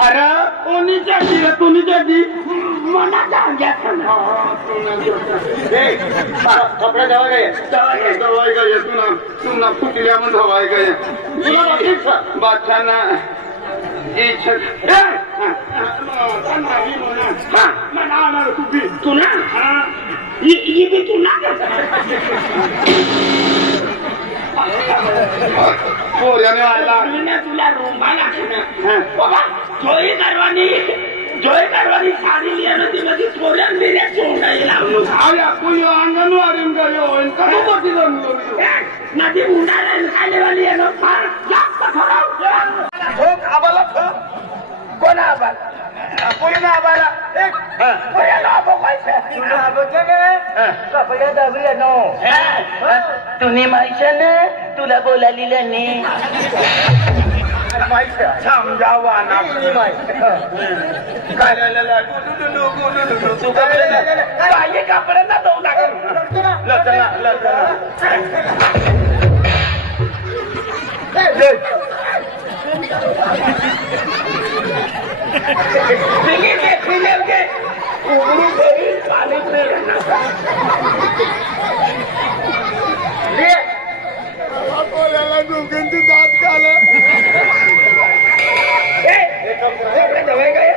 अरे कोणीच्या तुनीच्या मना जाग्या कपडे दवा गए दवाई गए तुना फुटल्या मग दवाई गए बादशाह ना तू ना पोऱ्याने आला तुला रुंबा लागणार बाबा जोई करवानी साडी लिहिणं ती मध्ये पोऱ्यान बिऱ्या सोंडाई लावलो कोई अंगणवाडी होईल कधी मोठी नदी उंडायला खालेवाली येणं फार जास्त ठरव आबाला कोण आबाला कोणी ना आबाला तुम्ही माहिती ना तुला बोलालेलं नाही समजावा ना काय कापड्यांना जाऊ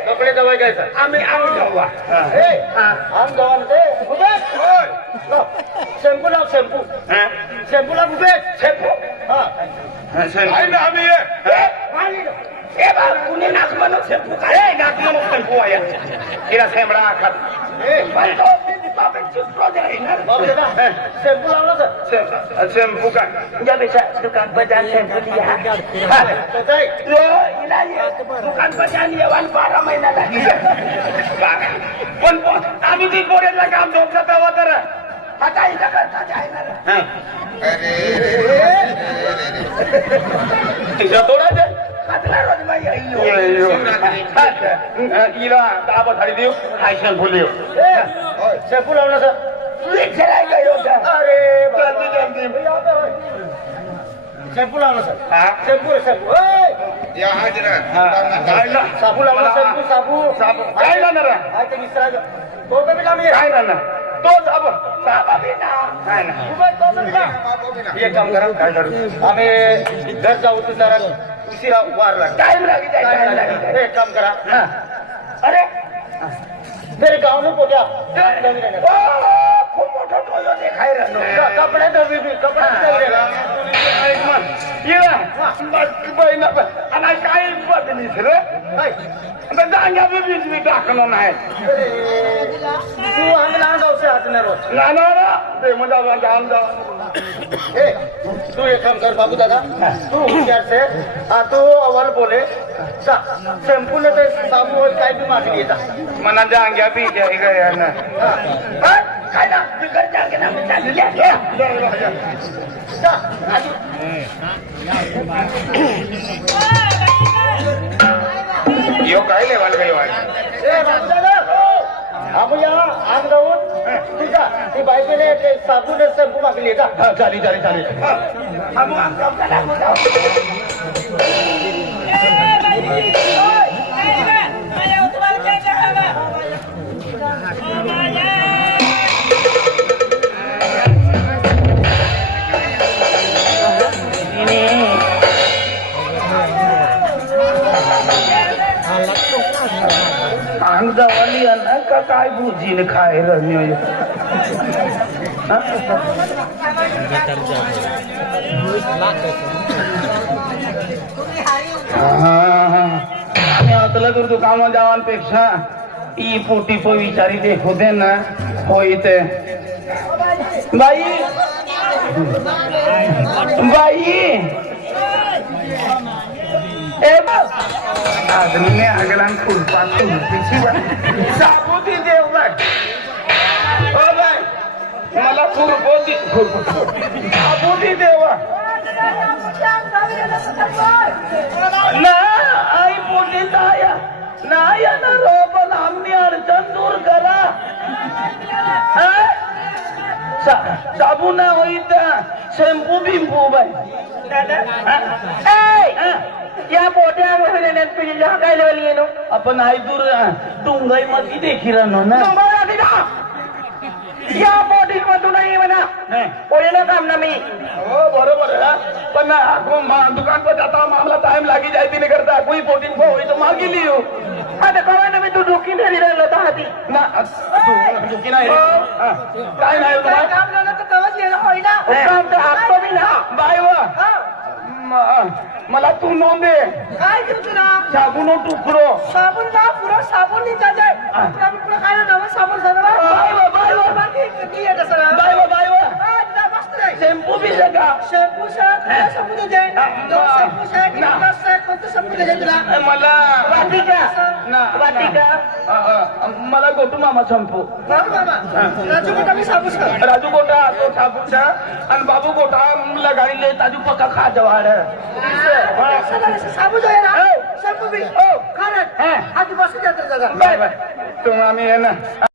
कपडे दवाई गए सर आम्ही दवा शैम्पू लाव शैम्पू शैम्पू लाव आम्ही कुणी नाक म्हणून शेंपू काय नाक म्हणून शेंपू आहे तिला शेंबडा आखात शैम्पू लावला सर शेंपू का जब दुकान पर जा शैम्पू लिया दुकान पर जाऊन येवान 12 महिना लागली पण आम्ही ती पोरेला काम झोपलं तेव्हा तर आता इथं करता जायना तिचा तोडायचं हिला दाबा खाली देऊ हाय शॅम्पू देऊ शैम्पू लावला सर अरे शैम्पू लावला सर शैम्पू शैम्पू साबू लावला शैम्पू साबू काय जाणार तो बी लावली काय जाणार तो साबा काय ना एक काम करा काय करू आम्ही घर जाऊ तू जरा उशिरा वार लागला टाइम लागेल एक काम करा अरे मेरे गाँव में पोट्या खूप मोठा टोयो देखाय कपडे दबी भी कपडे आणि काय बदलीस रे जांग्या बिजली टाकलं नाही तू अंगला जाऊ से हातने रोज ना ते म्हणजे जाऊन तू एक काम कर बाबू दादा तू होशियार से तू अव्वल बोले शैम्पू ने तो साबू और काय भी मागली येता मना जांग्या बी गया ना काय ना बिगर जागे ना मी चालले यो काय लेवाल काही वाट ए बाबू दादा हम यहाँ आग जाऊन तुझा ती बायकोने ते साबू ने शैम्पू मागली आहे का चाली अंगवाली अन्ना का काय भुजीने खाय रन्यो आम्ही आतलं करतो कामा जावांपेक्षा ई पोटी पो विचारी ते होते ना होई ते बाई ए बस आदमी अगला खुरपा खुरपीची साबुती देव बाय ओ बाय खुरपोती खुरपोती देवा ना आई पोटी नाया नाया ना रो पण आम्ही अडचण दूर करा साबू ना होई त्या शॅम्पू बिंपू बाई या पोट्या पिढीला काय लेवल येणं आपण आई दूर डोंगाई मध्ये देखील राहणार ना या बोटी मधूनही म्हणा पोळीनं काम ना मी हो बरोबर है पण दुकान पर जाता मामला टाइम लागी जाए तीन करता कोई बोटिंग को होई तो मागी लियो आता कवा ना मी तू डोकी नाही राहिलं तर हाती ना दुखी नाही काय नाही तुम्हाला काम झालं तर कवाच येणं होईना काम तर आपतो मी ना बाय मला तू नोंद दे काय देऊ तुला साबुनो टुकरो साबण ना पुरा साबण निघता जाय पुरा पुरा काय ना नवं साबण झालं बाय बाकी किती येतं सगळं बाय मस्त आहे शॅम्पू भी जगा शॅम्पू शॅम्पू दे शॅम्पू शॅम्पू दे तुला मला वाटिका मला गोटू मामा शॅम्पू राजू मोठा मी साबूस कर राजू गोटा तो साबूचा आणि बाबू गोटा लगाई ले ताजू पक्का खा जवार साबू जो आहे ना शॅम्पू बी खरंच आधी बसून जातं जगा बाय बाय तुम्ही आम्ही आहे ना